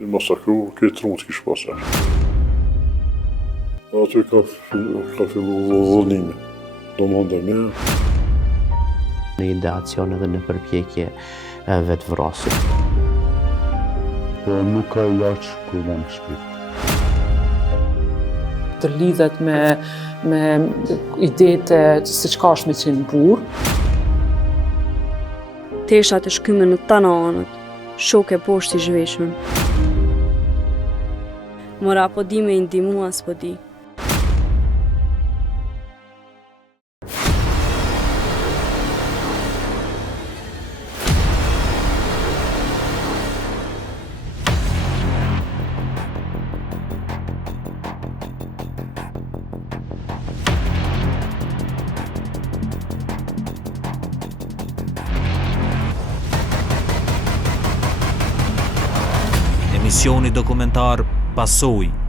I masakru, këtë trunë të kishë pasë jashtë. Aty ka fillu dhënimi, do më ndërmje. Në ideacion edhe në përpjekje vetë vrasje. Nuk ka ilaç kur në shpirt. Të lidhet me idetë se çka është me qenë burr. Teshat e shkyme në tana anët, shoke poshtë i zhveshën. Mora po di me i ndimu as po di. Emisioni dokumentar Pasojë.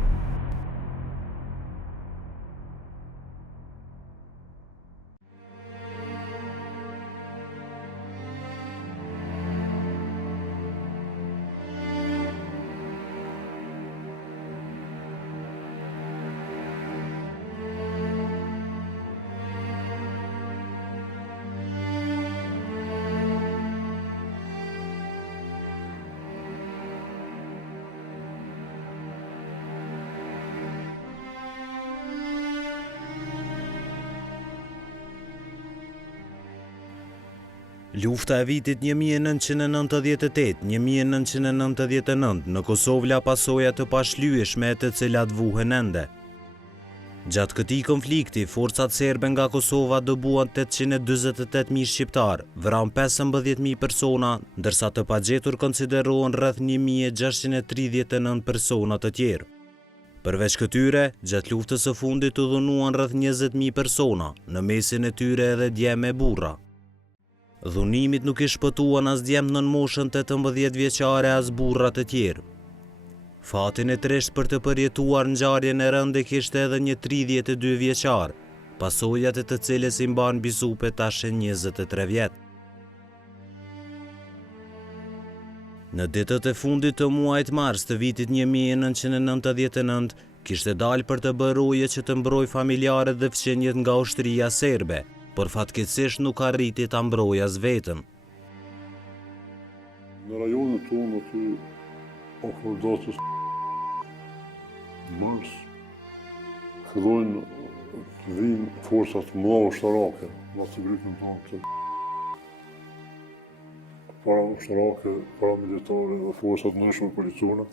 Lufta e vitit 1998-1999 në Kosovë la pasoja të pashlyeshme të cilat vuhen ende. Gjatë këtij konflikti, forcat serbe nga Kosova dëbuan 848.000 shqiptar, vran 15.000 persona, ndërsa të pagjetur konsiderohen rreth 1.639 persona të tjerë. Përveç këtyre, gjatë luftës së fundit u dhunuan rreth 20.000 persona, në mesin e tyre edhe djemë e burra. Dhunimit nuk i shpëtuan as djemë nën moshën 18 vjeçare as burrat e tjerë. Fatin e tresht për të përjetuar ngjarjen e rëndë kishte edhe një 32 vjeçar, pasojat e të cilës i mban bisupe tash 23 vjet. Në ditët e fundit të muajit mars të vitit 1999, kishte dalë për të bërë roje që të mbrojë familjarët dhe fqenjet nga ushtria serbe, por fatkeqësisht nuk arriti ta mbrojë as vetëm. Në rajonin tonë aty afër datës mars fillojnë të vinë forcat mëdha ushtarake, nga të grupin tonë të para ushtarake, paramilitare dhe forcat ndryshme policore,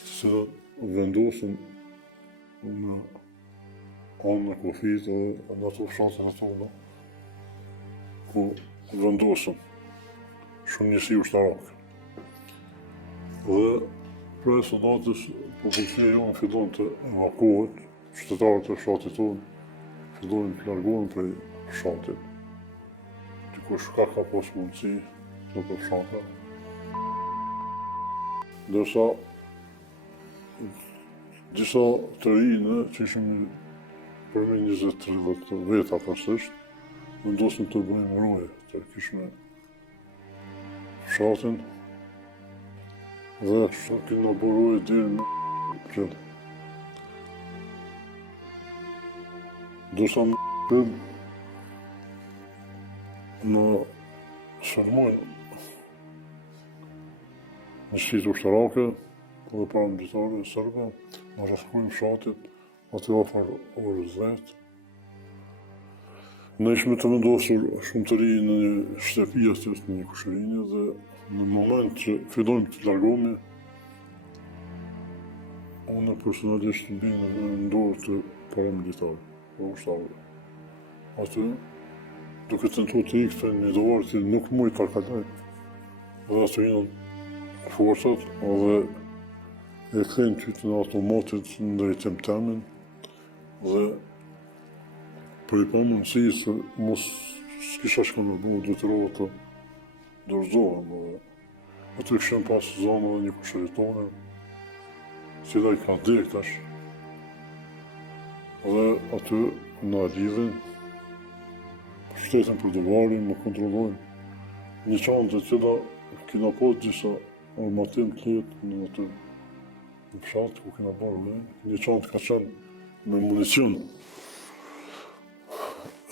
të cilat vendosen në anë në Kofit dhe në ato fshatën e tona, ku vendosën shumë njësi ushtarake. Dhe prej soldatës, popullsia jonë fillon të evakuohet, qytetarët e fshatit tonë fillojnë të largohen prej fshatit. Dikush ka pas mundësi në për fshatet. Ndërsa disa të rinë që ishim përmi 20-30 veta pasisht, vendosën të bëjmë roje, të kishme fshatin, dhe kina bërë roje deri në prill. Ndërsa në prill, në shërmojnë në shqitë ushtarake, dhe paramilitare sërbe, në rrethkojnë fshatit, aty afër orës 10. Ne ishme të vendosur shumë të rinj në një shtëpi aty në një kushërinje dhe në moment që fillojmë të largohemi, unë personalisht mbinë në dorë të paramilitarëve, dhe ushtarëve. Aty, duke tentuar të ikte një dovarë që nuk mujt ta kaloj, dhe aty janë forcat dhe e kthejnë qytetin automatit në drejtim temin, dhe për i pa mundësisë mos s'kisha shkëndërbu detyrova të dorëzohem. Aty këshëm pas zonë dhe një kushëritone, cila i ka ndek tash. Dhe aty në lidhin, shtetin për dovarin, më kontrollojnë një çantë cila kina pas disa armatim të letë në atë në fshatë ku kena bërë me, një çantë ka qenë me municion.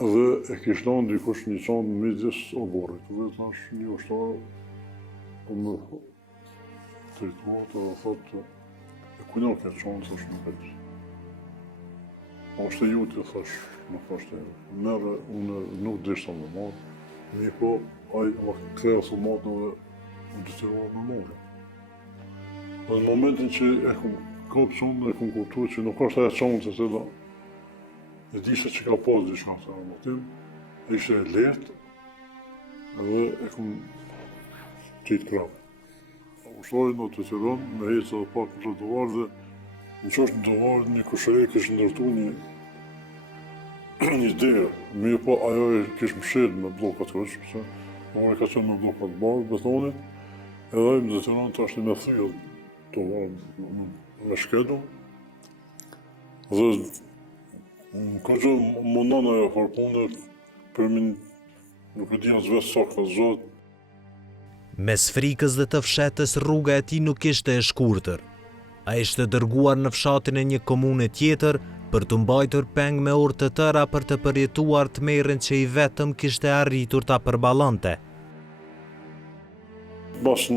Dhe e kishtë lanë dikush një çantë në midis oborrit, dhe thash një ushtarë, po më drejtuat dhe thotë, e kujna këtë çantë, thash nuk e di. Po është e juti, thash, nuk është e merë, unë nuk dishta me marë, mi po, ai më kthea automatën dhe më detyruar me marrë. Dhe në momentin që e kom kapë çantën, e kom kuptuar që nuk është ajo çantë e cila e dishte që ka pas diçka të armatim, ishte e lehtë dhe e kom qitë krapë. Ushtari në të Tiranë, me hecë edhe pak në trotuar dhe në qështë në trotuar një kushëri kishë ndërtu një derë, mirë po ajo e kishë mshirë me blokat rëqë, pëse e ka qenë me blokat barë, betonit, edhe më detyron të ashtë me thyë të varë me shkedu. Dhe në kërgjë mundan ajo farpundet, për min nuk e di as vetë sa ka zxatë. Mes frikës dhe të fshetës rruga e tij nuk ishte e shkurtër. A ishte dërguar në fshatin e një komune tjetër për të mbajtur peng me orë të tëra për të përjetuar tmerrin që i vetëm kishte arritur ta përballonte. Bas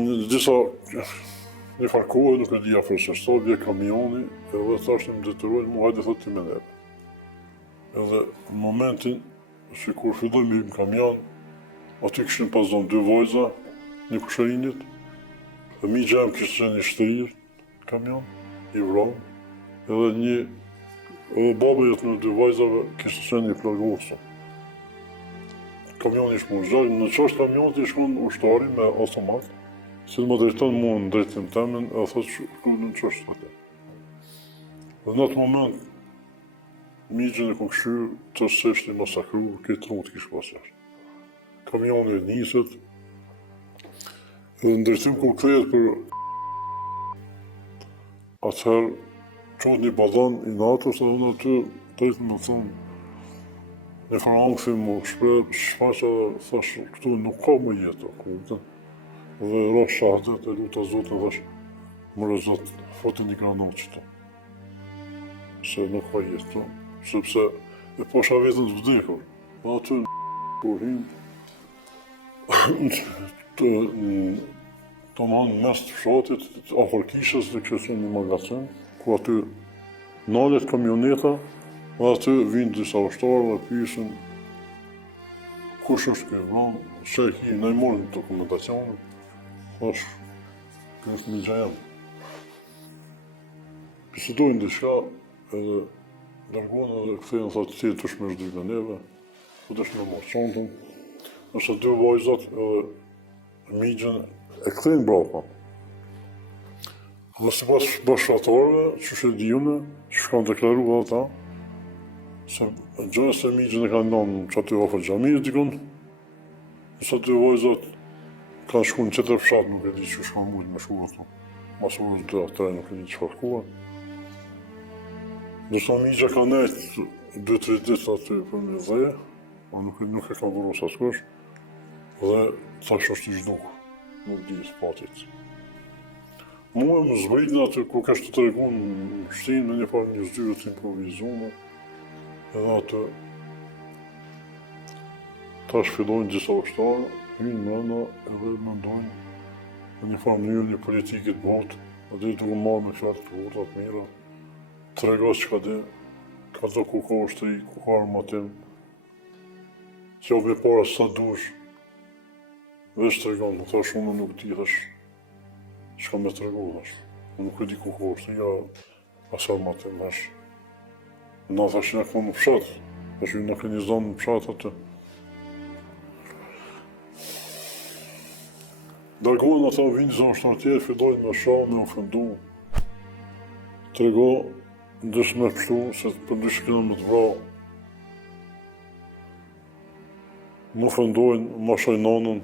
një farë kohë, nuk e di afër se sa vje kamioni, edhe thashtë më detyrojnë mu hajde thotë ti me neve. Edhe në momentin që kur filloj me hym kamion, aty kishin pas zonë 2 vajza, një kushërinjit, dhe mi gjem kishtë qenë një shtërir, kamion, i vronë, edhe baba jetë në 2 vajzave kishtë qenë një plagosë. Kamion ishë më zhaj, në qështë kamionit ishë më ushtari me automat, si më drejton mu në drejtim temin, edhe thotë që shkojnë në qështë të te. Dhe në atë moment, migjën e kom këshyrë të seshtë i masakru, këtë rrugë të kishë pas jashtë. Kamioni e njësët, edhe në drejtim kur kthehet për atëherë qodë një badan i natës, edhe në aty drejtë me thonë, një farangësi më shfaqë dhe thash, këtu nuk ka më jetë, kupte. Dhe rrë shahdet e luta Zotin thash, mërë Zotë, fote një granat qëto. Se nuk ka jetë, sepse e posha vetën të vdekur. Dhe aty në kur him, të manë mes të fshatit, afër kishës dhe kështë një magazin, ku aty nalet kamioneta, dhe aty vinë disa ushtarë dhe pysin kush është kjo vranë, që e ki, ne i morën dokumentacionin, thash, kjo është një gjajem. Pisetojnë diçka, edhe dërgojnë edhe kthejnë, thotë ti të shmesh dy me neve, po të shme marë çantën, nëse 2 vajzat edhe migjën e kthejnë brapa. Dhe si pas bashkëtarëve, që shë dijume, që shkanë deklaru dhe ta, se gjënë se migjën e kanë lanë që aty ofër gjamiës dikon, nëse 2 vajzat kanë shku në qëtër fshat, nuk e di që shkanë mujtë me shku ato. Mas orës 2-3 nuk e di që farkuar. Nësa migja ka nejtë 2-3 ditë aty për një dheje, nuk e ka vëros askush, dhe thash është i zhduk, nuk di spatit. Mua më zbritnë aty, ku kështë të regu në shtinë me një farë një zdyre të improvizume, edhe aty tash fillojnë disa ushtarë, hynë mëna edhe mendojnë në një farë mënyrë një politikit botë, edhe i duke marrë me fjartë të votat mira, të regas që ka dhe, ka do ku ka ushtri, ku ka armatim, që jo me para sa dush, veç të regan, më thash unë nuk di, thash, që ka me të regu, thash, nuk e di ku ka ushtri, ja, as armatim, thash, na thash në ka në pshat, thash ju në ka një zonë në pshat atë. Dërgojnë ata vinë zonë shtarë tjerë, fillojnë me shah, me ofendu, të rego, ndës me pështu, se për dy shkina me të vra, më ofendojnë, më shajnanën.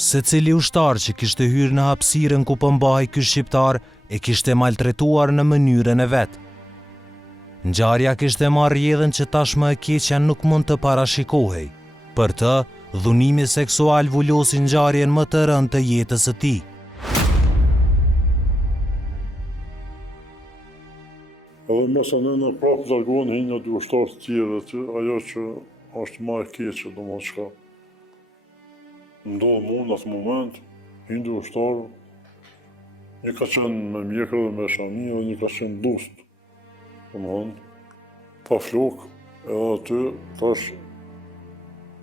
Se cili ushtar që kishte hyrë në hapësirën ku pëmbahej ky shqiptar, e kishte maltretuar në mënyrën e vetë. Ngjarja kishte marrë rrjedhën që tashmë e keqja nuk mund të parashikohej. Për të, dhunimi seksual vullosi ngjarjen më të rëndë të jetës së tij. Edhe mësën në prapë largohen hinja dy ushtarë të tjerë aty, ajo që është ma e keqe, do më qka. Ndodhë mu në atë moment, hinë dy ushtarë, një ka qenë me mjekër dhe me shani, dhe një ka qenë dust. Do më thënë, pa flokë, edhe aty, tash,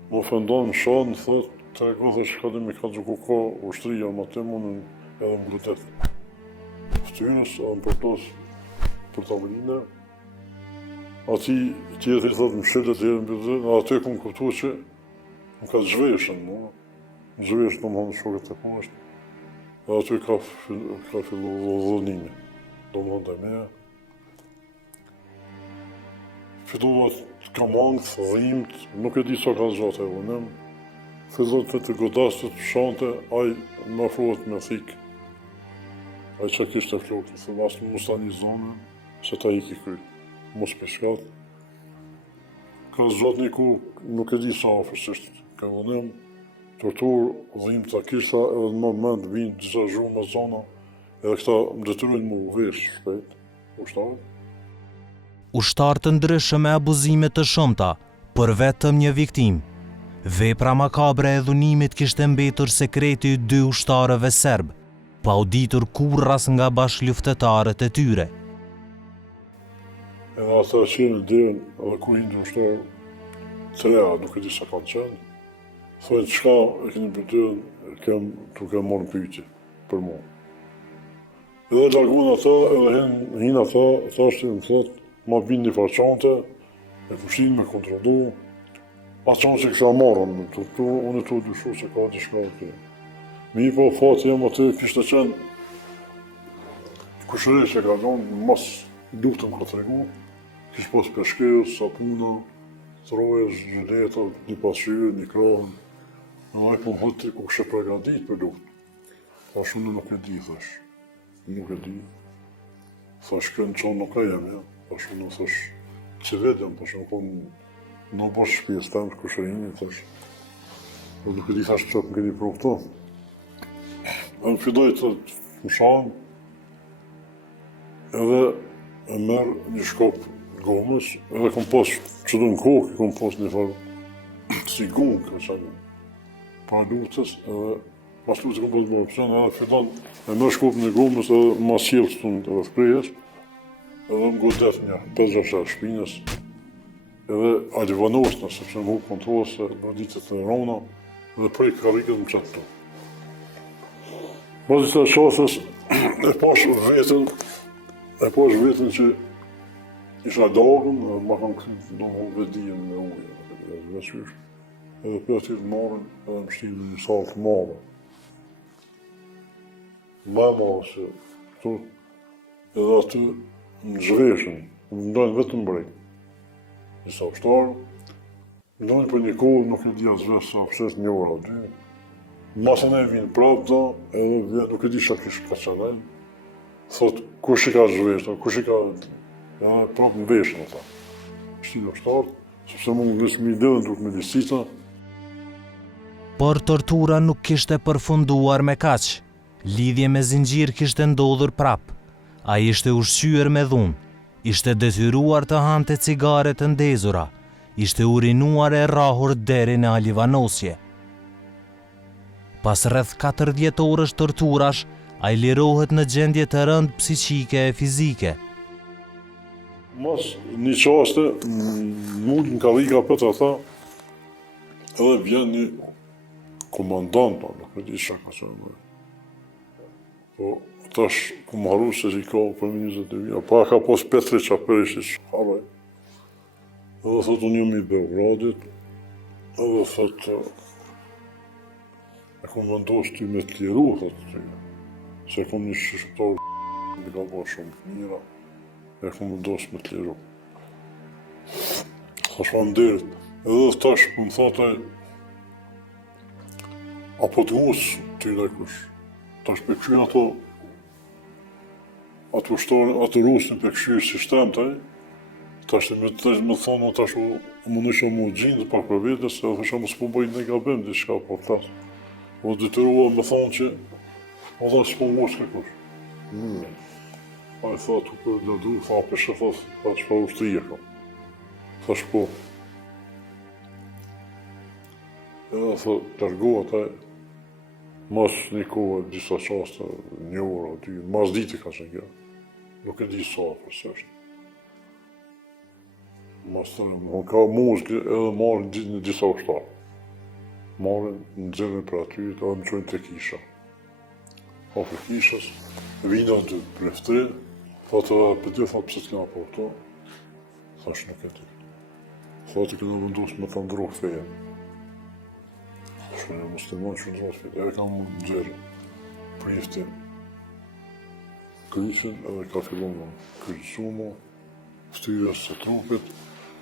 më ofendon në shanë, thëtë, të rego dhe që ka dhe me ka gjuku ka ushtria, ma të munën edhe më grutet. Ftyrës, edhe më përtos, për tavolinë, ati tjetëri thëtë më shilët e në bëzë, dhe aty ku më kuptu që më ka zhveshën, zhveshën të më hanë shokët e poshtë, dhe aty ka fillu dhënimi, do më hanë dhe me. Filluat ka mangët, dhimt, nuk e di sa ka zhatë e vënem, filluat të godastët, shante, aj më afrohet me thikë, aj që kishtë e flokë, thëmë asë më sta një zonë, se ta i ki kryt, mos peshkat. Ka zot një ku nuk e di sa ofërsisht, ka vënem, tortur, dhim të kishta, edhe në moment vinë disa zhumë me zona, edhe këta më detyrojnë mu vesh shpejt, ushtarët. Ushtarë të ndryshëm me abuzime të shumta, për vetëm një viktim. Vepra makabre e dhunimit kishte mbetur sekreti i dy ushtarëve serb, pa u ditur kurras nga bashkëluftëtarët e tyre. Edhe ata qenë derën, edhe ku hinë ushtarë, treja, nuk e di sa kanë qenë, thojnë qka e keni përdyrën, kem duke morë në pyjtje për mu. Edhe largun ata, edhe hinë ata, thashtë më thëtë, ma binë një farqante, e pushin me kontrolu, atë qanë që kësha marrën, unë e tu dyshu se ka të shka të. Mi po fati jam atë kishtë qenë, kushëre që ka gjonë, mas luftën ka të regu, kishtë pas peshkës, sapuna, trojës, gjileta, një pasqyrë, një krahën, në ajë po më hëtë ku kështë pregadit për luftë. Thash unë nuk e di, thash, nuk e di. Thash kënë qonë nuk e jem, ja. Thash unë thash, që vedem, thash unë konë në bashkë shpjes temë, kushërinjë, thash. Nuk e di, thash, që më këni për këto. Më fidoj të më shanë, edhe e merë një shkop gomës, edhe kom pas që du në kokë, kom pas një farë si gomë, ka qenë, pa luftës, edhe pas luftës kom pas më opcion, edhe fidon e merë shkop në gomës, edhe ma sjellë të tunë edhe shprejes, edhe më godet një 5-6 shpinës, edhe alivanosna, sepse më hukë kontrolës, se bërditet e rona, edhe prej karikët më qëtë të. Pas disa qasës, e pash vetën që isha dagën, ma kanë këtë do më vedijen me ujë, edhe për aty të marrën, edhe më shtinë një salë të madhe. Ma se këtu, edhe aty më zhveshën, më ndojnë vetëm brejt. Njësa ushtarë, më ndojnë për një kohë, nuk e di asvesh sa pëses një orë a dy. Masën e vinë prapë da, edhe vjen, nuk e di qa kishë ka qenë. Thot, kush i ka zhveshën, kush i ka... Ja, prapë në veshën ata. Shtinë ushtarë, sepse mund nësë mi idejën duke me disita. Por tortura nuk kishte përfunduar me kaq. Lidhje me zinxhir kishte ndodhur prap. Ai ishte ushqyer me dhunë, ishte detyruar të hante cigare të ndezura, ishte urinuar e rrahur deri në alivanosje. Pas rreth 40 orësh torturash, ai lirohet në gjendje të rëndë psiqike e fizike. Mas një qaste, mund në karika për të ata, edhe vjen një komandant, nuk e di qa ka qenë. Po, tash, ku më haru se i ka për 20 vija, pa ka pos Petri Qapërishi që haraj. Edhe thot, unë jam i Beogradit, edhe thot, e kom vendos ty me të liru, thot ty, se kom një shqiptar më ka ba shumë mira, e kom vendos me të liru. Thash derit, edhe tash, më thote, apo të musë ty në kush. Tash për këshyën ato ushtarë, ato rusin për këshyë sistem taj, Tash me thonë tash më nësha mu gjindë pak për vetës, edhe thësha më s'po bëjnë në gabim diçka po flas. O detyrua me thonë që Allah s'po mosh kërkush. A i tha tu për lëdu, tha për shëfas, tha që fa ushtëria ka. Thash po. Edhe tha, largoha taj, mas një kohë, disa qaste, një ora, dy, mas diti ka që nga. Nuk e di sa për së është. Mas të më ka muzgë edhe marrin në disa ushtarë. Marrin në dzirën për aty, edhe më qojnë të kisha. Afër kishës, vina dy preftri, tha të për dy, tha pëse të kena po këto, thash nuk e di. Tha të kena vendosë me të ndrohë fejen. Shënë muslimon që ndrohë fejen, edhe ka mu në dzirën, prifti, krysin edhe ka fillon në krysumu, ftyrës së trupit,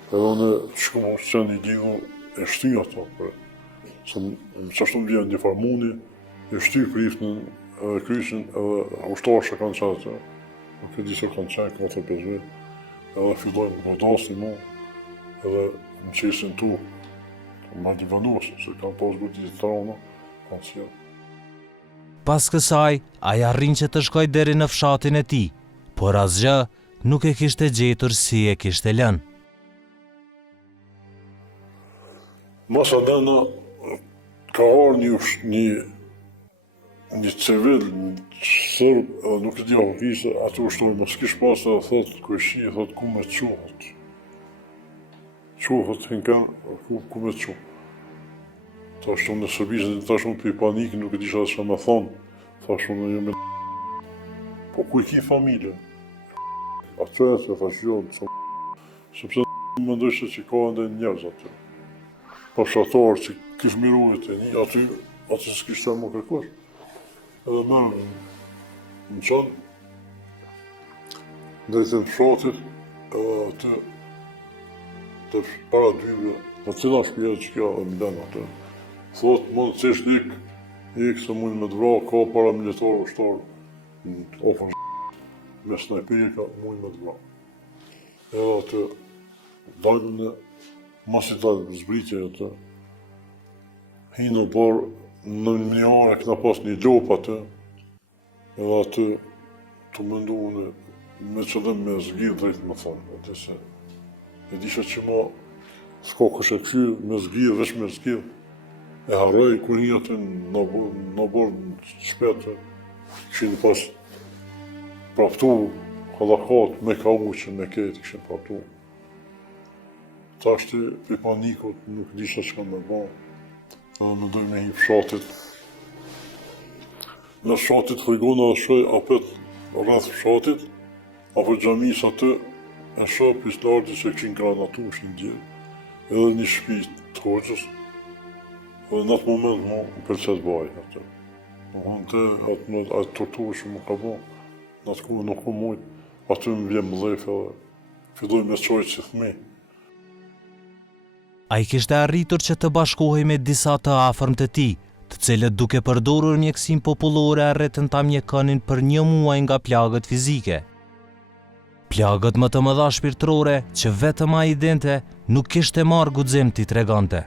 edhe unë që këmë është qenë i ligu e shty ato, se që ashtu më vjen një farmuni, e shty priftin edhe krysin edhe ushtarë që kanë qatë, nuk e di se kanë qenë, kanë të pëzve, edhe fillojnë më dasni mu, edhe më qesin tu, ma divanosë, se kanë pas gëtit të traunë, kanë qenë. Pas kësaj, aja arrin që të shkoj deri në fshatin e tij, por asgjë nuk e kishte gjetur si e kishte lënë. Masa dena, ka arë një civil, një sërb, edhe nuk e di apo kishte, atë ushtojnë, më s'kish pas edhe thotë, kërshi, thotë, ku me qohët. Qohët, hinkan, ku me qohët. Ta shumë në sërbisën, ta shumë për panikë, nuk e di që me thonë, ta shumë në jo me po ku i ki familje? Atë e se, ta shumë, sepse më ndojshë që ka ndë njerëz atë. Pashatarë që kishë mirujt e një, aty s'kishtë e më kërkush. Edhe me në qanë, drejtën fshatit, edhe aty, të para dyve, në cila shpjerë që kja dhe mden aty. Thotë, më në cesh ik se mujnë me të vra, ka paramilitarë ushtarë, ofër me snajperi ka mujnë me të vra. Edhe aty, dalë në, mas i dalë zbritje aty, hinë por në një are këna pas një gjop aty, edhe aty të mëndu në me qëllim me zgjidh drejtë më thonë, aty se e disha që ma s'ka kështë e këshirë me zgjidh, veç me zgjidh, e harroj, kur një aty në borë në shpetë, këshin pas praptu, halakat, me ka u që me ketë këshin praptu. Ta është i panikut, nuk disha që kanë me ba, edhe me dojnë me hi fshatit. Në fshatit rrigona shoj apet rreth fshatit, apo gjamis aty, e shoj pislardi që këshin granatu, këshin djerë, edhe një shpi të hoqës, edhe në atë moment mu përqet baj atë. Atë torturë që mu ka ba, në atë kohë nuk ku mujt, aty më vjen më dhejf edhe filloj me qojtë që thmi. A i kishte arritur që të bashkohej me disa të afërm të tij, të cilët duke përdorur mjekësinë popullore arritën ta mjekënin për 1 muaj nga plagët fizike. Plagët më të mëdha shpirtërore që vetëm ai dinte nuk kishte marrë guxim t'i tregonte.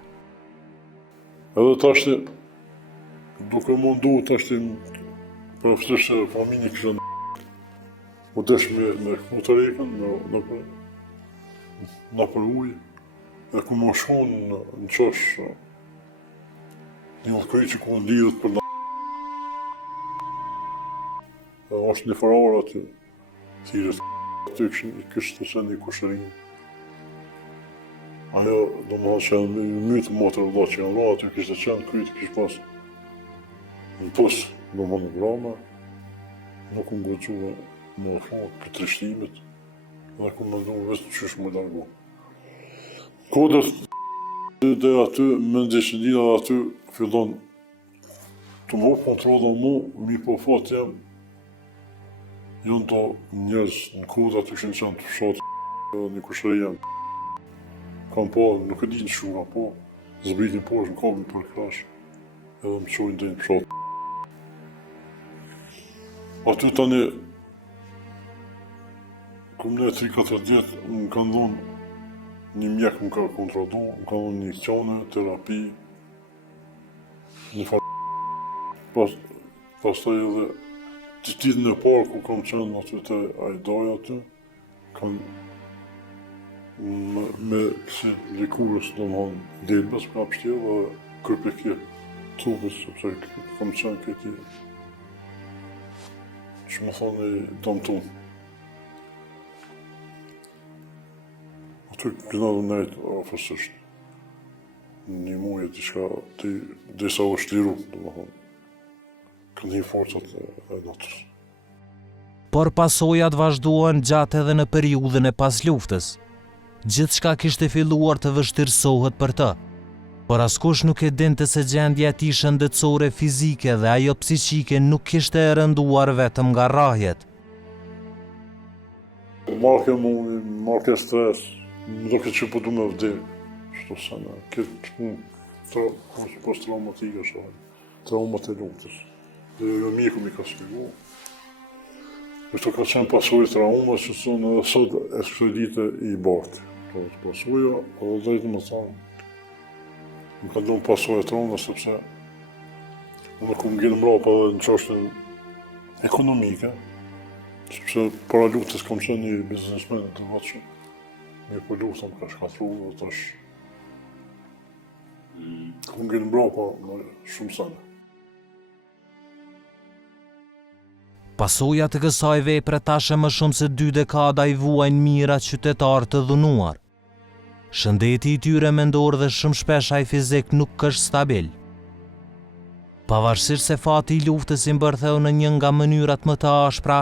Edhe tashti, duke mundu tashti përfësisht se familje kishën u desh me këtu të rekën, në për ujë, dhe ku më shkon në qosh një ullkëri që ku në lidhët për në dhe është një farar aty, thirës aty kështë të sen një kushërinë. Ajo do më hanë që janë mytë motër vëlla që janë ra, aty kështë të qenë krytë kështë pas në pos, do më në grama, nuk më gëgjuve më shumë për trishtimit, dhe ku më ndohë vesë që është më largo. Kodët dhe aty, me ndeshëndina dhe aty, fillon të më hupë kontrolën mu, mi po fat jam, janë të njerës në kodë aty kështë qenë të fshatë, një kushëri jam. Kam po, nuk e di në shumë, kam po, zbritin poshë në kabin për krash, edhe më qojnë dhe në fshatë. Aty tani, kum ne 3-4 vjetë, më kanë dhonë një mjek më ka kontrolu, më ka dhënë injekcione, terapi, një pastaj edhe ditën e parë ku kam qenë aty te Ajdaja aty, kam me si likurës domethënë debës ka pështjellë dhe kërpikje trupit sepse kam qenë këti që më thonë i dëmton. Aty këna dhe nejtë afërsisht. Një muaj e diçka, disa u shliru, domethënë. Kanë një forcat e natës. Por pasojat vazhduan gjatë edhe në periudhën e pas luftës. Gjithçka kishte filluar të vështirësohet për të, por askush nuk e dinte se gjendja e tij shëndetësore fizike dhe ajo psiqike nuk kishte e rënduar vetëm nga rrahjet. Marke stres, më duket që po du me vdek. Shto sana, këtë post-traumatike shohë, traumat e luftës. Dhe jo miku mi ka shpigu. Kështu ka qenë pasojë trauma që sonë edhe sot ekspedite i bartë. Pasojë, edhe dhejtë më thamë, më ka dhënë pasojë trauma sepse unë ku më gjenë mrapa dhe në çështjen ekonomike, sepse para luftës kam qenë një biznesmen të vatshëm. Mirë po lufta më ka shkatru dhe tash ku më gjenë mrapa shumë sana. Pasoja të kësaj vepre tashe më shumë se 2 dekada i vuajnë mijëra qytetarë të dhunuar. Shëndeti i tyre mendor dhe shumë shpesh ai fizik nuk është stabil. Pavarësisht se fati i luftës i mbërtheu në një nga mënyrat më të ashpra,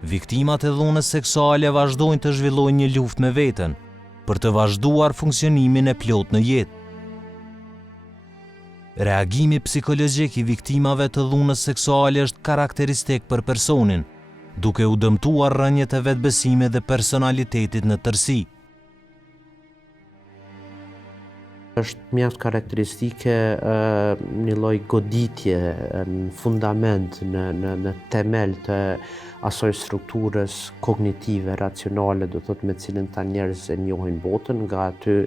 viktimat e dhunës seksuale vazhdojnë të zhvillojnë një luftë me veten, për të vazhduar funksionimin e plot në jetë. Reagimi psikologjik i viktimave të dhunës seksuale është karakteristik për personin, duke u dëmtuar rënjet e vetbesimit dhe personalitetit në tërësi. Është mjaft karakteristike një lloj goditje në fundament, në temel të asoj strukturës kognitive, racionale, do thot me cilën ta njerëz e njohin botën, nga aty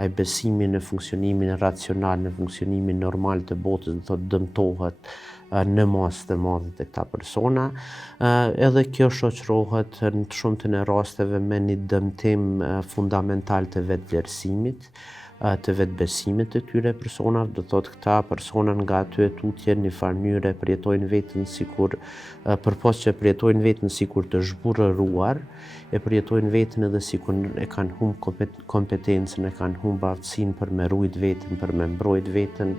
ai besimi në funksionimin racional, në funksionimin normal të botës, do thot dëmtohet në masë të madhe të këta persona. Edhe kjo shoqërohet në të shumtën e rasteve me një dëmtim fundamental të vetvlerësimit, të vetbesimit të tyre personave, do thot këta persona nga aty e tutje një farë mënyre përjetojnë vetën sikur, përpos që përjetojnë vetën sikur të zhburëruar, e përjetojnë vetën edhe sikur e kanë humb kompetencën, e kanë humb aftësinë për me rujt vetën, për me mbrojt vetën,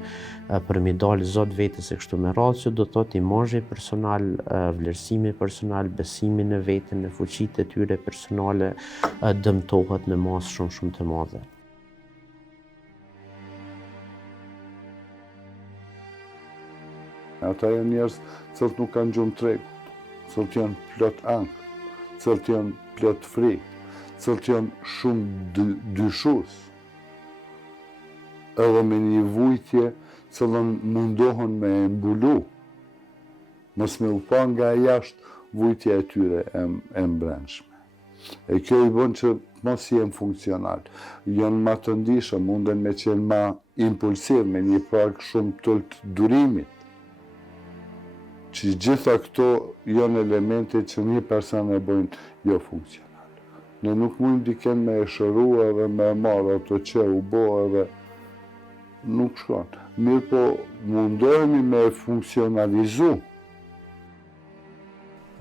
për me dalë zot vetës e kështu me radhë, që do thot imazhi personal, vlerësimi personal, besimi në vetën, në fuqitë e tyre personale dëmtohet në masë shumë të madhe. Ata janë njerëz cilët nuk kanë gjumë tregut, cilët janë plot ankth, cilët janë plot frikë, cilët janë shumë dyshues. Edhe me një vujtje cilën mundohen me e mbulu, mos me u pa nga jashtë vujtja e tyre e mbrëmshme. E kjo i bën që mos jenë funksional. Janë ma të ndishëm, munden me qenë ma impulsiv, me një pak shumë tull të durimit. Që gjitha këto janë elemente që një person e bëjnë jo funksional. Ne nuk mund diken me e shëru edhe me marrë ato që u bo edhe nuk shkon. Mirë po mundohemi me funksionalizu.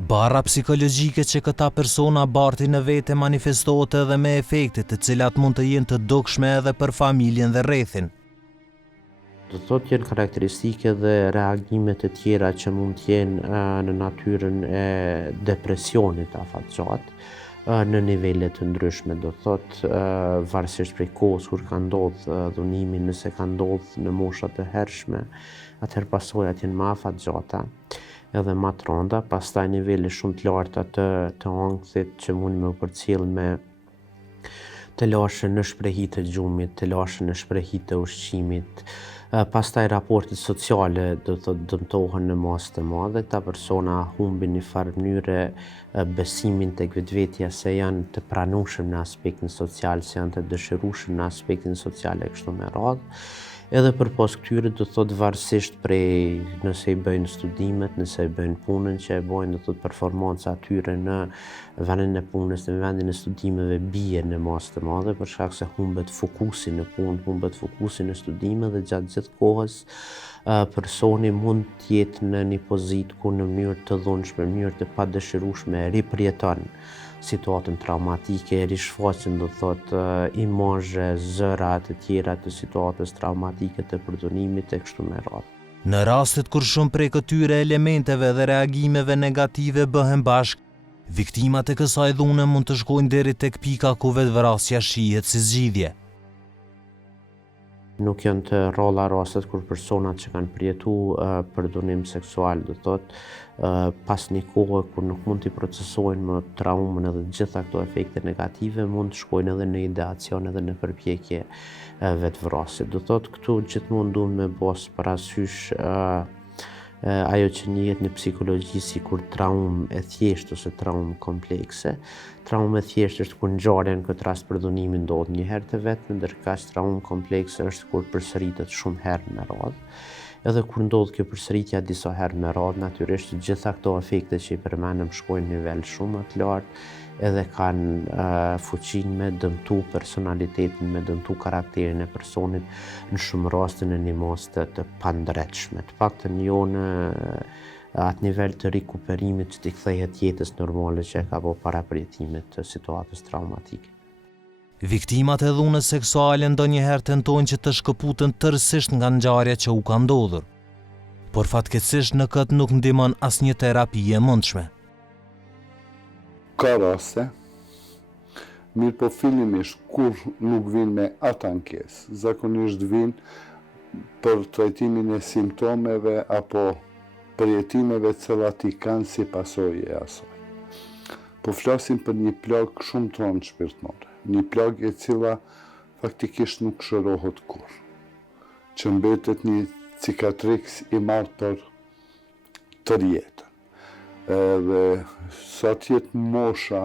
Barra psikologjike që këta persona bartin në vete manifestohet edhe me efektet të cilat mund të jenë të dukshme edhe për familjen dhe rrethin. Do thot janë karakteristike dhe reagimet e tjera që mund të jenë në natyrën e depresionit afatgjat, në nivele të ndryshme, do thot varësisht prej kohës kur ka ndodhur dhunimi, nëse ka ndodhur në mosha të hershme, atëherë pasojat janë më afatgjata edhe më të rënda, pastaj nivele shumë të larta të ankthit që mund me u përcjell me të lashën në shprehit të gjumit, të lashën në shprehit të ushqimit, Pastaj raportet sociale do të thotë dëmtohen në masë të madhe, këta persona humbin një farë mënyre besimin tek vetvetja se janë të pranueshëm në aspektin social, se janë të dëshirueshëm në aspektin social e kështu me radhë. Edhe përpas këtyre do të thotë varësisht prej nëse i bëjnë studimet, nëse i bëjnë punën që e bojnë, do të thotë performanca atyre në vendin e punës, në vendin e studimeve bie në masë të madhe për shkak se humbet fokusi në punë, humbet fokusi në studime dhe gjatë gjithë kohës personi mund të jetë në një pozitë ku në mënyrë të dhunshme, në mënyrë të padëshirueshme ripërjeton situatën traumatike, rishfaqen do të thotë imazhe, zëra të tjera të situatës traumatike të përdunimit e kështu me radhë. Në rastet kur shumë prej këtyre elementeve dhe reagimeve negative bëhen bashk, viktimat e kësaj dhune mund të shkojnë deri tek pika ku vetvrasja shihet si zgjidhje. Nuk janë të rrolla rastet kur personat që kanë përjetu përdunim seksual, do thotë pas një kohë kur nuk mund t'i procesojnë më traumën edhe gjitha këto efekte negative, mund të shkojnë edhe në ideacion edhe në përpjekje vetvrasje. Do thotë këtu gjithmonë duhet me bos parasysh ajo që njihet në psikologji si kur traumë e thjeshtë ose traumë komplekse. Traumë e thjeshtë është kur ngjarja në këtë rast përdunimi ndodh një herë të vetme, ndërkaq traumë komplekse është kur përsëritet shumë herë me radhë. Edhe kur ndodh kjo përsëritja disa herë me radhë, natyrisht gjitha këto efekte që i përmendëm shkojnë në nivel shumë të lartë, edhe kanë fuqinë me dëmtu personalitetin, me dëmtu karakterin e personit në shumë raste në një masë të pandrejtshme. Të paktën jo në atë nivel të rikuperimit që t'i kthehet jetës normale që e ka bërë para përjetimit të situatës traumatike. Viktimat e dhunës seksuale ndonjëherë tentojnë që të shkëputen tërësisht nga ngjarja që u ka ndodhur, por fatkeqësisht në këtë nuk ndihmon asnjë terapi e mundshme. Ka raste, mirë po fillimisht kur nuk vinë me atë ankesë, zakonisht vinë për trajtimin e simptomeve apo përjetimeve cilat i kanë si pasojë e asaj. Po flasim për një plagë shumë tonë shpirtërore, një plagë e cila faktikisht nuk shërohet kurrë, që mbetet një cikatriks i marrë për tërë jetën. Edhe sa tjetë mosha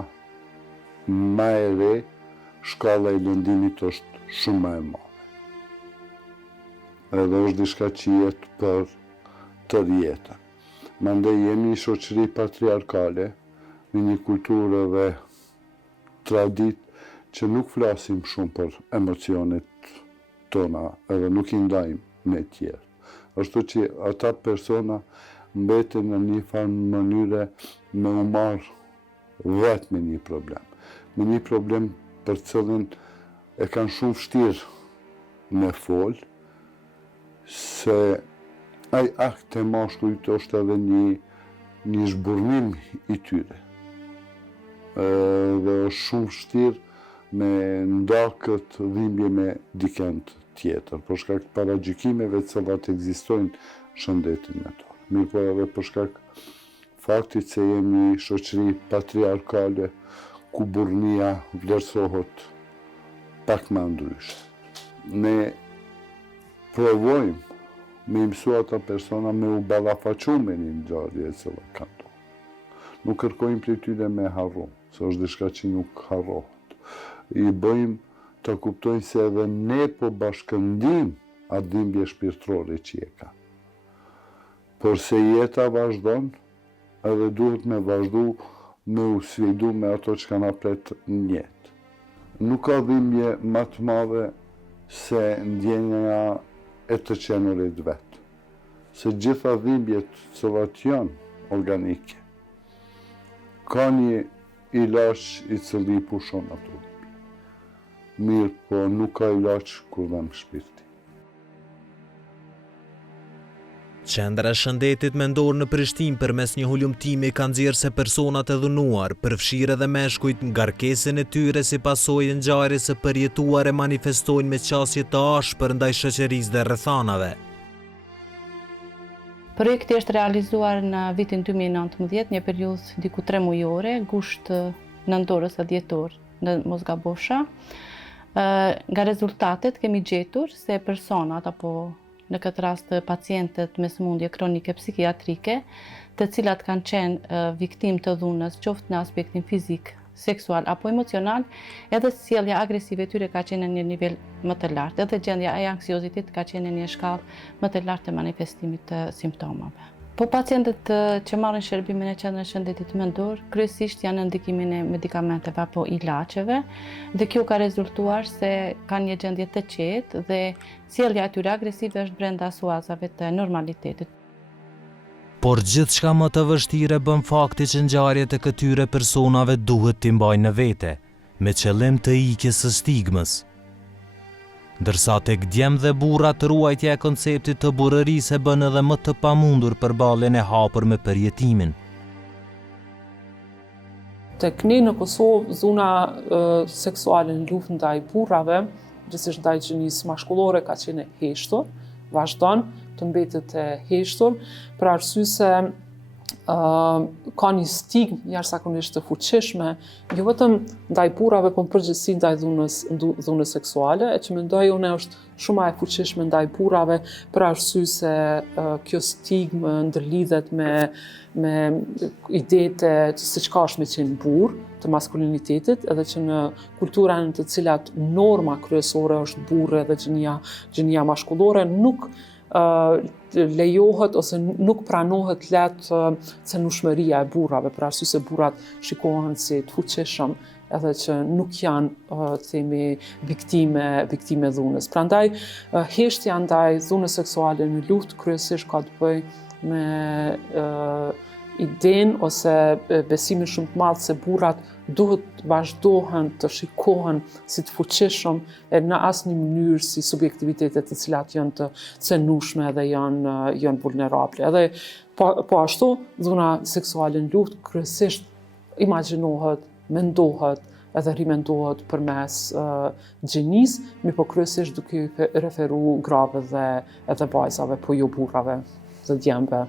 ma e re, shkalla i lëndimit është shumë ma e madhe. Edhe është diçka që jetë për tërë jetën. Mandej jemi një shoqëri patriarkale, në një kulturë dhe tradit që nuk flasim shumë për emocionet tona, edhe nuk i ndajmë me tjerë. Ashtu që ata persona mbeten në një farë mënyre me u marrë vetë me një problem. Me një problem për cilën e kanë shumë vështirë me folë, se ai akt e mashkullit është edhe një zhburnim i tyre. Dhe është shumë vështirë me nda këtë dhimbje me dikend tjetër, për shkak të paragjykimeve të cilat ekzistojnë në shëndetin me to. Mirë po edhe për shkak faktit se jemi shoqëri patriarkale ku burrnia vlerësohet pak më ndryshe. Ne provojmë me mësu ata persona me u ballafaqu me një ngjarje e cila ka ndodhur. Nuk kërkojmë prej tyre me harru, se është diçka që nuk harrohet. I bëjmë të kuptojnë se edhe ne po bashkëndim atë dhimbje shpirtërore që e ka. Por se jeta vazhdon, edhe duhet me vazhdu me u sfidu me ato që kanë pret në jetë. Nuk ka dhimbje më të madhe se ndjenja e të qenurit vetë. Se gjitha dhimbjet cilat janë organike, ka një ilaç i cili pushon ato dhimbje. Mirë, po nuk ka ilaç kur dhem shpirti. Qendra e shëndetit mendor në Prishtinë përmes një hulumtimi ka nxjerrë se personat e dhunuar, përfshirë edhe meshkujt, ngarkesën e tyre si pasojë e ngjarjes së përjetuar e manifestojnë me qasje të ashpër ndaj shoqërisë dhe rrethanave. Projekti është realizuar në vitin 2019, një periudhë diku 3 mujore, gusht nëntorës a dhjetor, në mos gabosha. Nga rezultatet kemi gjetur se personat apo në këtë rast pacientët me sëmundje kronike psikiatrike, të cilat kanë qenë viktim të dhunës, qoftë në aspektin fizik, seksual apo emocional, edhe sjellja agresive e tyre ka qenë në një nivel më të lartë, edhe gjendja e anksiozitetit ka qenë në një shkallë më të lartë të manifestimit të simptomave. Po pacientët që marrin shërbimin e qendrës shëndetit mendor, kryesisht janë në ndikimin e medikamenteve apo ilaçeve, dhe kjo ka rezultuar se kanë një gjendje të qetë dhe sjellja e tyre agresive është brenda suazave të normalitetit. Por gjithçka më të vështire bën fakti që ngjarjet e këtyre personave duhet t'i mbajnë në vete, me qëllim të ikjes së stigmës. Ndërsa tek djemë dhe burrat ruajtja e konceptit të burrërisë e bën edhe më të pamundur përballjen e hapur me përjetimin. Tek ne në Kosovë, zona seksuale në luftë ndaj burrave, gjithsesi ndaj gjinisë mashkullore, ka qenë e heshtur, vazhdon të mbetet e heshtur, për arsye se ka një stigmë jashtëzakonisht të fuqishme, jo vetëm ndaj burrave, por përgjithësi ndaj dhunës seksuale, e që mendoj unë është shumë e fuqishme ndaj burrave, për arsye se kjo stigmë ndërlidhet me idetë se çka është me qenë burr, të maskulinitetit, edhe që në kultura në të cilat norma kryesore është burrë dhe gjinia mashkullore, nuk lejohet ose nuk pranohet lehtë cenushmëria e burrave, për arsye se burrat shikohen si të fuqishëm edhe që nuk janë themi viktime dhunës. Prandaj heshtja ndaj dhunës seksuale në luftë kryesisht ka të bëjë me idenë ose besimin shumë të madh se burrat duhet vazhdohen të shikohen si të fuqishëm e në asnjë mënyrë si subjektivitete të cilat janë të cenushme dhe janë vulnerable. Edhe po ashtu dhuna seksuale në luftë kryesisht imagjinohet, mendohet edhe rimendohet përmes gjinisë, mirëpo kryesisht duke referu grave edhe vajzave, po jo burrave dhe djemve.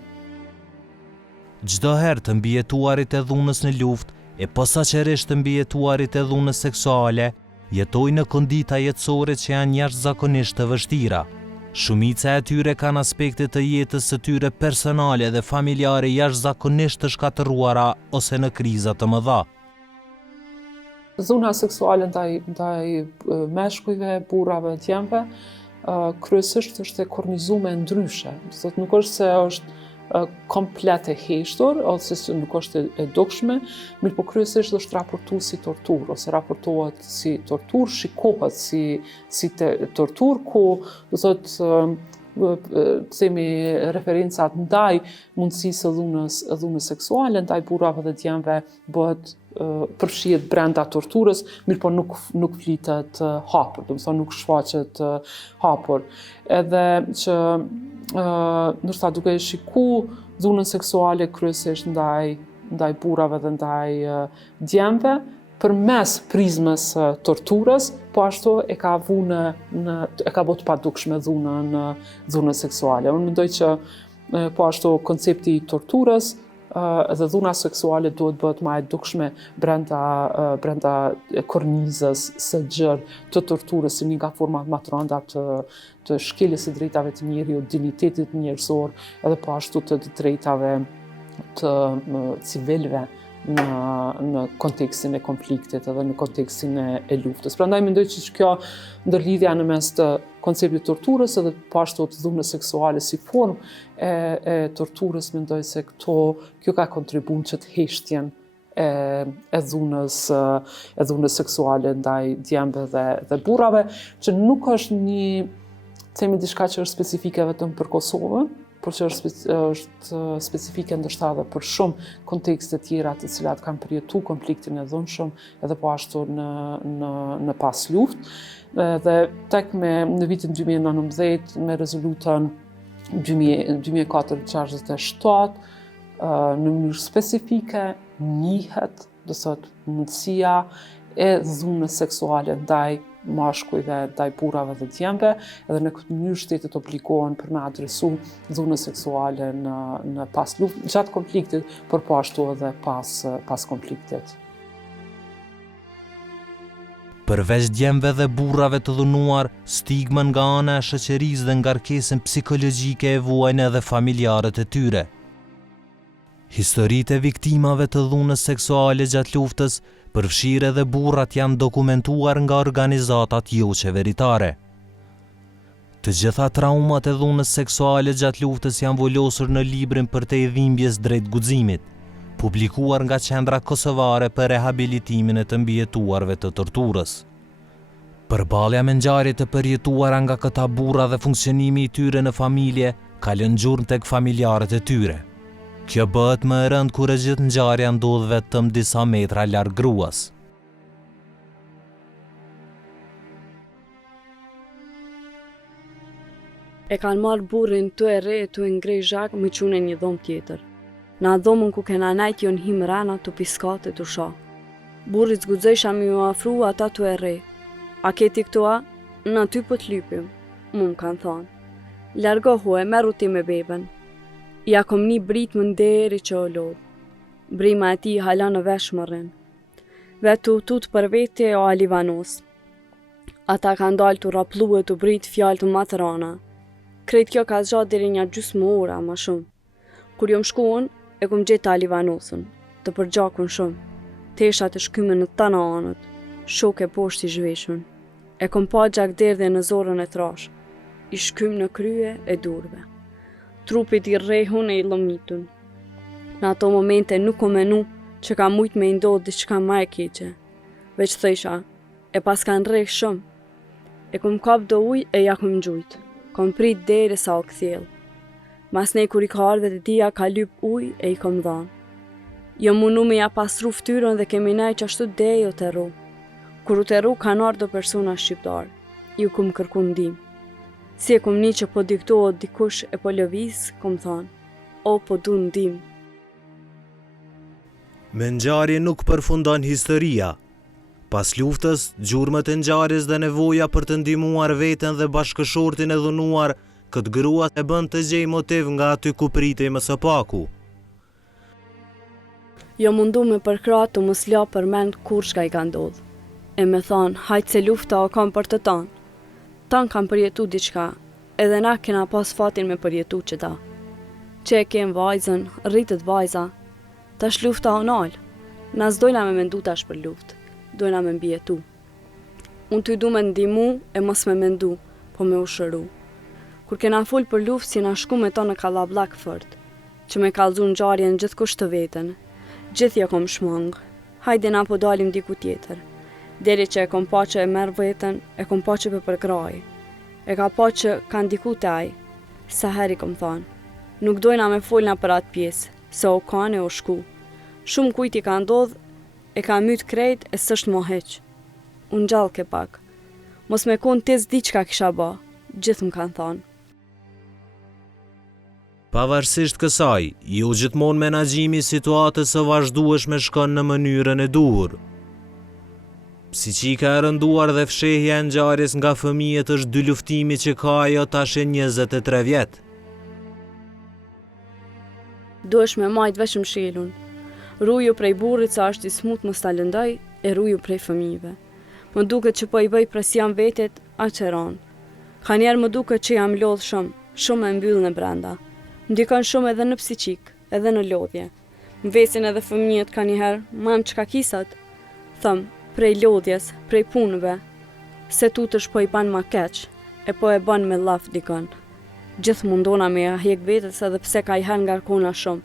Çdo herë të mbijetuarit e dhunës në luftë e posaçërisht të mbijetuarit e dhunës seksuale jetojnë në kondita jetësore që janë jashtëzakonisht të vështira. Shumica e tyre kanë aspekte të jetës së tyre personale dhe familjare jashtëzakonisht të shkatërruara ose në kriza të mëdha. Dhuna seksuale ndaj meshkujve, burrave, djemve, kryesisht është e kornizuar ndryshe. Do thotë nuk është se është komplet e heshtur, ose se nuk është e dukshme, mirë po kryesisht është raportuar si torturë, ose raportohet si torturë, shikohet si torturë, ku do thotë themi referencat ndaj mundësisë së dhunës seksuale ndaj burrave dhe djemve bëhet përfshihet brenda torturës, mirë po nuk flitet hapur, do të thonë nuk shfaqet hapur. Edhe që ndoshta duke shiku dhunën seksuale kryesisht ndaj burrave dhe ndaj djemve, përmes prizmës torturës, po ashtu e ka bërë të padukshme dhunën seksuale. Unë mendoj që po ashtu koncepti i torturës dhe dhuna seksuale duhet bëhet më e dukshme brenda kornizës së gjerë të torturës, si një nga format më të rënda të shkeljes së drejtave të njeriut, dinjitetit njerëzor, edhe po ashtu të drejtave të civilëve në kontekstin e konfliktit edhe në kontekstin e luftës. Prandaj mendoj që kjo ndërlidhja në mes të konceptit torturës edhe po ashtu të dhunës seksuale si formë e torturës, mendoj se kjo ka kontribuar që të heshtjen e dhunës seksuale ndaj djemve dhe burrave, që nuk është diçka që është specifike vetëm për Kosovën, por që është specifike ndoshta edhe për shumë kontekste tjera të cilat kanë përjetuar konfliktin e dhunshëm edhe po ashtu në pas luftë. Dhe tek në vitin 2019 me rezolutën 2467 në mënyrë specifike njihet, do thotë, mundësia e dhunës seksuale ndaj mashkujve, ndaj burrave dhe djemve, edhe në këtë mënyrë shtetet obligohen për me adresu dhunën seksuale në pas luftë, gjatë konfliktit, por po ashtu edhe pas konfliktit. Përveç djemve dhe burrave të dhunuar, stigmën nga ana e shoqërisë dhe ngarkesën psikologjike e vuajnë edhe familjarët e tyre. Historitë e viktimave të dhunës seksuale gjatë luftës, përfshirë edhe burrat, janë dokumentuar nga organizatat jo qeveritare. Të gjitha traumat e dhunës seksuale gjatë luftës janë volosur në librin për te dhimbjes drejt guximit, publikuar nga Qendra Kosovare për rehabilitimin e të mbijetuarve të torturës. Përballja me ngjarje të përjetuara nga këta burra dhe funksionimi i tyre në familje ka lënë gjurmë tek familjarët e tyre. Kjo bëhet më e rëndë kur e gjithë ngjarja ndodh vetëm disa metra larg gruas. E kanë marrë burrin të e re të e ngrej zhak me qune një dhomë tjetër. Na dhomën ku kena najt jon him rana të piskate të sha. Burrit zgudzejsha mi u afru ata të e re. A keti këtoa? Në ty po t'lypim, mu më kanë thonë. Largohu e meru ti me beben. Ja kom një brit më nderi që o lodh. Brima e ti hala në vesh më rrin. Vetu tut për vete o alivanos. Ata kanë dalë të raplu e të brit fjallë të matrana. Krejt kjo ka zxat deri një gjysmë ora ma shumë. Kur jom shkuën, e kom gjeta alivanosën, të përgjakun shumë. Teshat e shkyme në tana anët, shok e poshtë i zhveshun. E kom pa gjak derdhe në zorën e trash, i shkym në krye e durve. Trupit i rrehun e i lëmitun. Në ato momente nuk kom menu që ka mujt me ndodh diçka ma e keqe. Veç thësha, e pas kanë rreh shumë. E kom kap do uj e ja kom gjujt. Kom prit deri sa o kthjell. Mas nej kur i ka ardhe të dia ka lyp uj e i kom dhanë. Jo munu me ja pasru ftyrën dhe kemi nej që ashtu dejo të ru. Kur u të ru kanë ardhe do persona shqiptar. Ju kum kërku ndim. Si e kum një që po diktohet dikush e po lëviz, kom thanë. O po du ndim. Me ngjarje nuk përfundon historia. Pas luftës, gjurmët e ngjarjes dhe nevoja për të ndihmuar veten dhe bashkëshortin e dhunuar, këtë grua e bën të gjej motiv nga aty ku pritej më së paku. Jo mundu me përkrat të mos la përmend kur shka i ka ndodh. E me thonë, hajtë se lufta o kam për të tanë. Tanë kam përjetu diçka, edhe na kena pas fatin me përjetu që ta. Që e kem vajzën, rritët vajza. Tash lufta o nalë. Na s'dojna me mendu tash për luft, dojna me mbjetu. Unë ty du me ndimu e mos me mendu, po me ushëru. Kur kena full për luft si na shku me to në Kallablak fort, që me kallzu ngjarjen gjithë kusht të veten. Gjithja kom shmang, hajde na po dalim diku tjetër. Deri që e kom pa që e merr veten, e kom pa që për kraj. E ka pa që ka ndiku taj. Sa heri kom thonë, nuk dojna me folna për atë pjesë, se o kanë e o shku. Shumë kujt i ka ndodh, e ka myt krejt e s'është mo heq. Unë gjallë ke pak. Mos me kon tes di qka kisha ba, gjithë më kanë thonë. Pavarësisht kësaj, jo gjithmonë menaxhimi i situatës së vazhdueshme shkon në mënyrën e duhur. Psiqika e rënduar dhe fshehja e ngjarjes nga fëmijët është dy luftimi që ka ajo tash e 23 vjet. Duhesh me majt veç mshilun. Ruju prej burrit sa është i smut mos ta lëndoj, e ruju prej fëmijëve. Më duket që po i bëj presion vetet aqeron. Ka njerë më duket që jam lodh shumë e mbyll në brenda. Ndikon shumë edhe në psiqik, edhe në lodhje. Më vesin edhe fëmijët ka njëherë, mam qka kisat? Thëm, prej lodhjes, prej punëve. Se tutësh po i ban ma keq, e po e ban me laf dikon. Gjithë mundona me ja hek vetës edhe pse ka i her ngarkona shumë.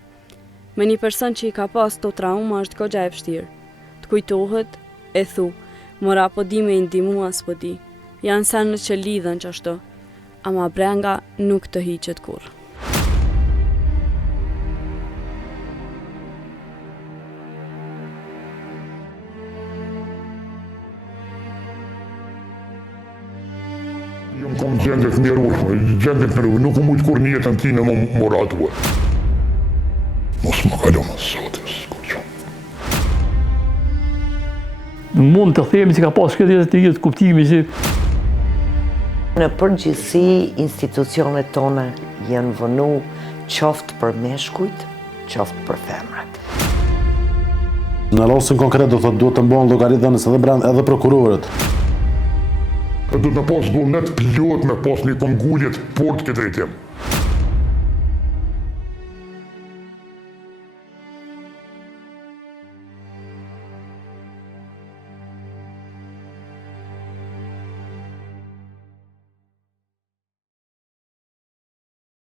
Me një person që i ka pas to trauma është kogja e vështirë. Të kujtohet, e thu, mora po di me i ndimu as po di. Janë senë që lidhen që ashtu, ama brenga nuk të hiqet kur. Jom kom gjendit mjeru, nuk u mujtë kur njetën ti në më moratue. Mos më kalon më sotës, koqo. Mund të themi që ka pas këtë të jetë kuptimi që në përgjithësi institucionet tona janë vënu qoftë për meshkujt, qoftë për femrat. Në rastin konkret do thotë duhet të mbahen llogaritënës edhe prokurorët. Do të pas vullnet plot me pas një kongullje të fortë këtë drejtim.